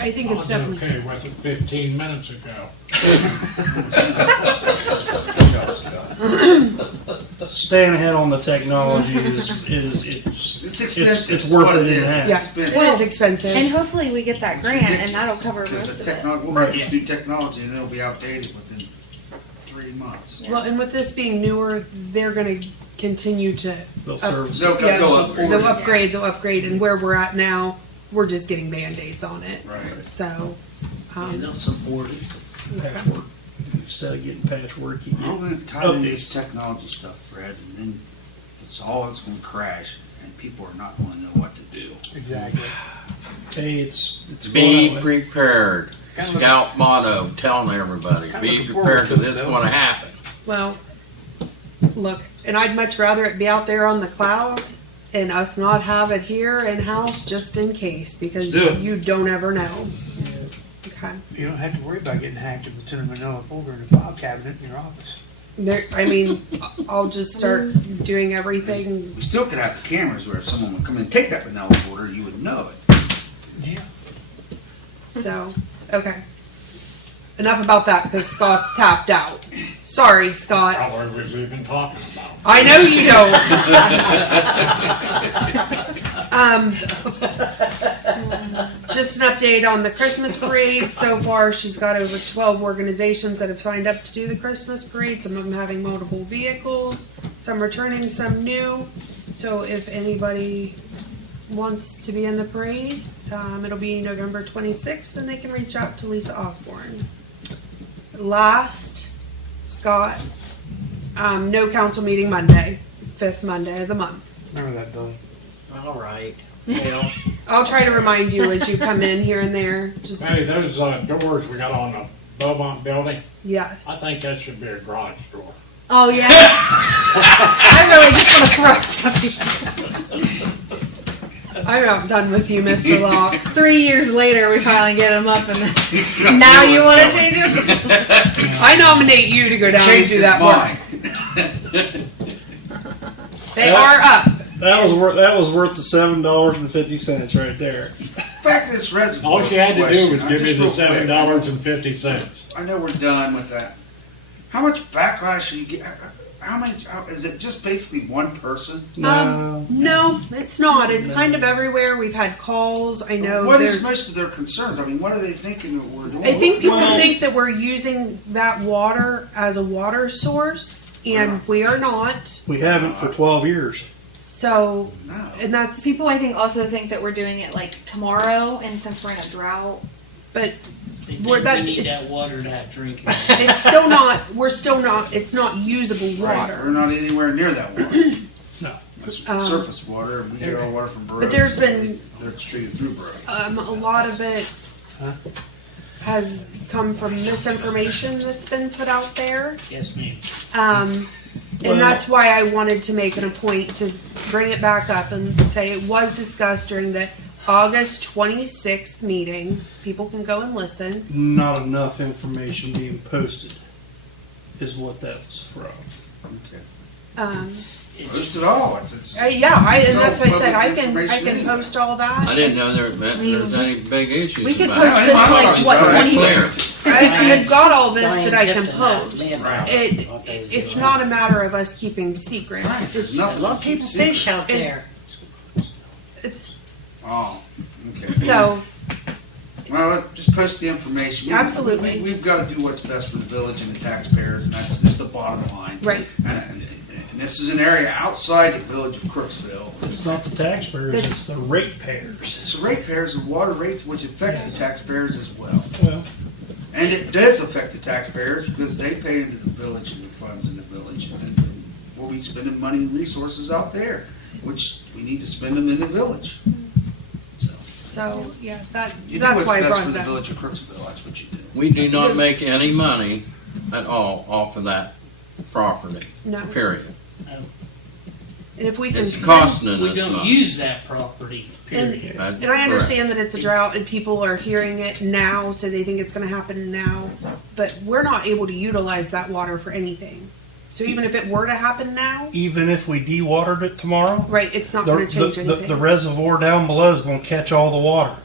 I think it's I was definitely. okay with it 15 minutes ago. Staying ahead on the technology is it's expensive. it's worth what it is. in half. Yeah, It's it expensive. is expensive. And hopefully we get that grant and that'll cover Because most the of it. we'll Right. get this new technology and it'll be outdated within 3 months. Well, and with this being newer, they're going to continue to. They'll service. They'll Yeah, go upgrade. they'll upgrade, and where we're at now, we're just getting band-aids on it. Right. So, Yeah, they'll support it. Patchwork. Instead of getting patchwork, you I'm get gonna tie in this updates. technology stuff, Fred, and then it's gonna crash and people are not gonna know what to do. Exactly. Hey, it's Be going that way. prepared. Kind of Scout motto, telling everybody, Kind of be looking prepared forward to because it, it's though. going to happen. well, look, and I'd much rather it be out there on the cloud and us not have it here in-house just in case, because Do it. you don't ever know. Okay. You don't have to worry about getting hacked if it's in a manila folder in a file cabinet in your office. There, I mean, I'll just start doing everything. We still could have the cameras where if someone would come in and take that vanilla folder, you would know it. Yeah. So, okay. Enough about that because Scott's tapped out. Sorry, Scott. Probably was even talking about. I know you don't. Just an update on the Christmas parade. So far, she's got over 12 organizations that have signed up to do the Christmas parade. Some of them having multiple vehicles, some returning, some new. So if anybody wants to be in the parade, it'll be November 26th, and they can reach out to Lisa Osborne. Last, Scott, no council meeting Monday, 5th Monday of the month. Remember that, Billy? All right. Well, I'll try to remind you as you come in here and there. Just Hey, those doors we got on the Beaumont building, I yes. think that should be a garage door. Oh, yeah. I really just want to throw stuff. I'm not done with you, Mr. Locke. 3 years later, we finally get them up, and now you want to change them? I nominate you to go down and Changed do his that work. mind. They are up. That was worth the $7.50 right there. Back to this reservoir. All she had to do question. was give me Just the real quick, $7.50. I know we're done with that. How much backlash are you get? How many? Is it just basically one person? No. No, it's not. It's kind of everywhere. We've had calls. I know. What there's, is most of their concerns? I mean, what are they thinking that we're doing? I think people Well- think that we're using that water as a water source, and we are not. We haven't for 12 years. So, No. and that's. People, I think, also think that we're doing it like tomorrow, and since we're in a drought. But They We're think that- we need it's- that water to have drinking. it's still not. We're still not. It's not usable Right, water. we're not anywhere near that water. No. It's Um, surface water, and we get our water from Burroughs. But there's been- It's treated through Burroughs. A lot of it has come from misinformation that's been put out there. Yes, ma'am. And Well- that's why I wanted to make it a point to bring it back up and say it was discussed during the August 26th meeting. People can go and listen. Not enough information being posted is what that was from. Okay. It's- Post it all. It's And that's why I said I Public can information post all I that. didn't know there's any big issues We could about post it. this, I like, know, what, right, 20 Clear. I've got all this Diane that I can Tipton asked me post. about what they was It's doing. not a matter of us keeping secrets. There's It's, A nothing. lot of people fish out It- there. it's Oh, okay. so Well, just post the information. Absolutely. We've got to do what's best for the village and the taxpayers, and that's just the bottom line. right. And this is an area outside the village of Crooksville. It's not the taxpayers, It's- it's the ratepayers. It's the ratepayers of water rates, which affects the taxpayers as well. Well, And it does affect the taxpayers because they pay into the village and the funds in the village. And we'll be spending money and resources out there, which we need to spend them in the village. So So yeah, you do that's what's why I best brought for it the up. village of Crooksville. That's what you do. We do not make any money at all off of that property, No. period. And if we can It's spend, costing We us don't money. use that property, period. That's and I correct. understand that it's a drought and people are hearing it now, so they think it's going to happen now. But we're not able to utilize that water for anything. So even if it were to happen now, Even if we dewatered it tomorrow, right, it's not the, going to change the, anything. the reservoir down below is going to catch all the water.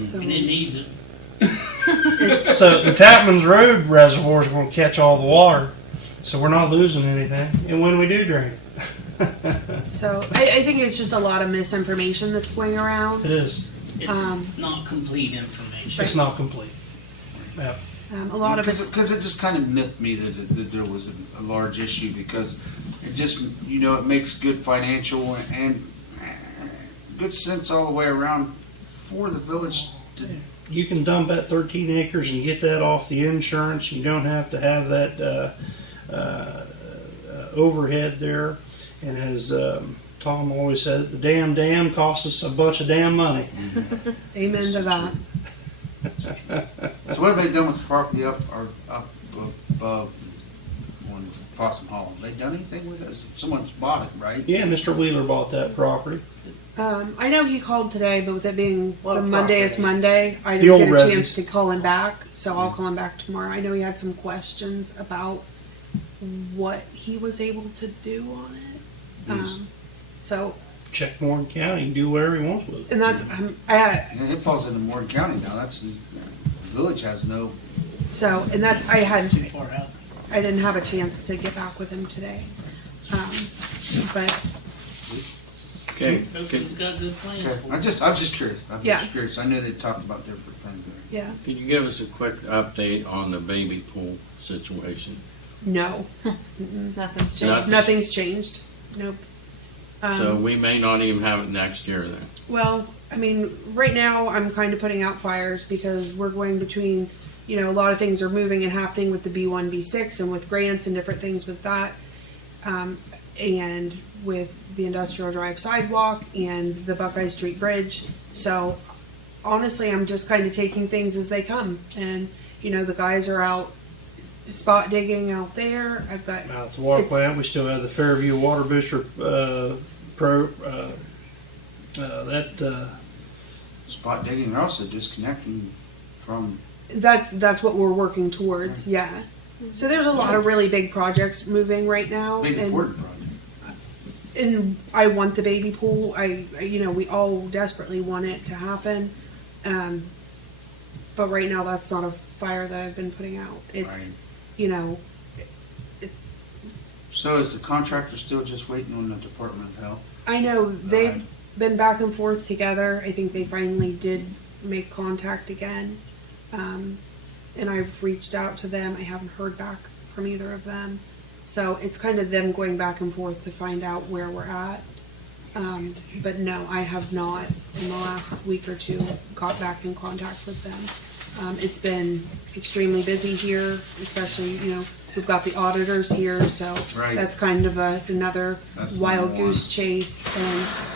So And it needs it. it's- So the Tapman's Road reservoir is going to catch all the water. So we're not losing anything. And when we do drain it, So I think it's just a lot of misinformation that's going around. it is. It's not complete information. It's not complete. Yeah. A lot of it's Because it just kind of miffed me that there was a large issue, because it just, it makes good financial and good sense all the way around for the village to. You can dump that 13 acres and get that off the insurance. You don't have to have that overhead there. And as Tom always said, the damn dam costs us a bunch of damn money. amen to that. So what have they done with the property up above on Possum Hollow? Have they done anything with it? Someone's bought it, right? Yeah, Mr. Wheeler bought that property. I know he called today, but with it being What the Monday is property? Monday, I The didn't old get a residence. chance to call him back. So I'll call him back tomorrow. I know he had some questions about what he was able to do on it. So, Check Warren County and do whatever he wants with it. and that's Yeah, it falls into Morgan County now. That's the village has no. and that's I had It's too far out. I didn't have a chance to get back with him today. But Okay, Hopefully he's got good plans Okay. for I it. was just curious. I'm Yeah. just curious. I knew they talked about different things there. yeah, could you give us a quick update on the baby pool situation? no, Nothing's changed. nothing's changed. Nope. So we may not even have it next year then. Well, I mean, right now I'm kind of putting out fires because we're going between, a lot of things are moving and happening with the B1, B6 and with grants and different things with that. And with the Industrial Drive sidewalk and the Buckeye Street Bridge. So honestly, I'm just kind of taking things as they come. And, the guys are out spot digging out there. I've got, Now, at the water It's- plant, we still have the Fairview Water Booster Spot digging. They're also disconnecting from. that's what we're working towards. Yeah. So there's a lot of really big projects moving right now. Big and- important project. and I want the baby pool. We all desperately want it to happen. But right now that's not a fire that I've been putting out. It's, Right. it's, So is the contractor still just waiting on the Department of Health? I know they've been back and forth together. I think they finally did make contact again. And I've reached out to them. I haven't heard back from either of them. So it's kind of them going back and forth to find out where we're at. But no, I have not in the last week or two got back in contact with them. It's been extremely busy here, especially, we've got the auditors here, so Right. that's kind of another That's wild number one. goose chase.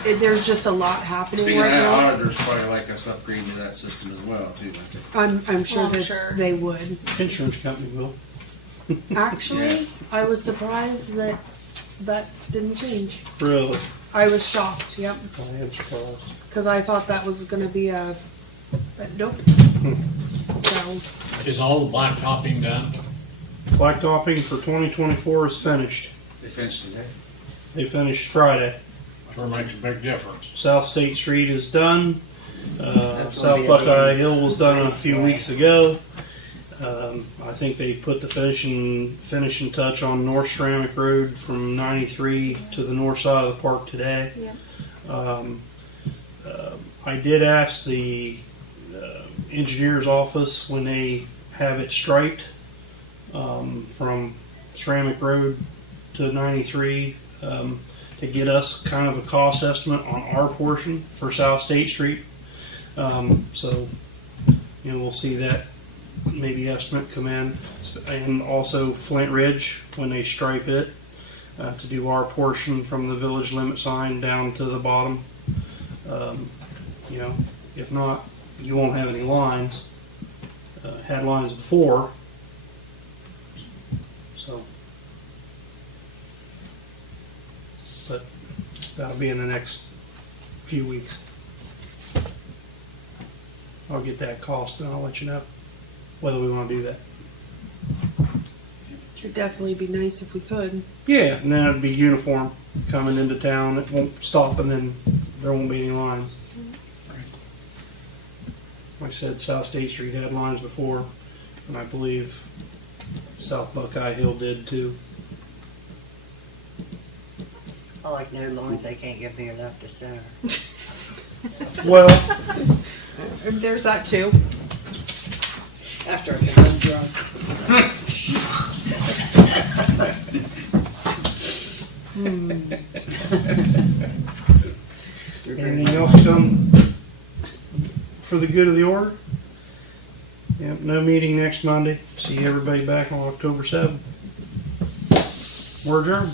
And there's just a lot happening Speaking of right that, now. auditors probably like us upgrading to that system as well, too. I'm sure Well, I'm that sure. they would. insurance company will. Actually, I was surprised that didn't change. Really, I was shocked, yep, I am surprised. because I thought that was going to be but nope. So, Is all the blacktopping done? Blacktopping for 2024 is finished. They finished today. They finished Friday. Sure makes a big difference. South State Street is done. That's South gonna be Buckeye a Hill was done a few Right. weeks ago. I think they put the finishing touch on North Ceramic Road from 93 to the north side of the park today. Yep. I did ask the engineer's office when they have it striped from Ceramic Road to 93 to get us kind of a cost estimate on our portion for South State Street. So, we'll see that maybe estimate come in. And also Flint Ridge, when they stripe it, to do our portion from the village limit sign down to the bottom. If not, you won't have any lines. had lines before. So, but that'll be in the next few weeks. I'll get that cost and I'll let you know whether we want to do that. It'd definitely be nice if we could. Yeah, and then it'd be uniform coming into town. It won't stop and then there won't be any lines. Like I said, South State Street had lines before, and I believe South Buckeye Hill did too. I like no lines, they can't give me enough to center. Well, There's that too. After I get done drunk. anything else come for the good of the order? Yep, no meeting next Monday. See everybody back on October 7th. We're adjourned.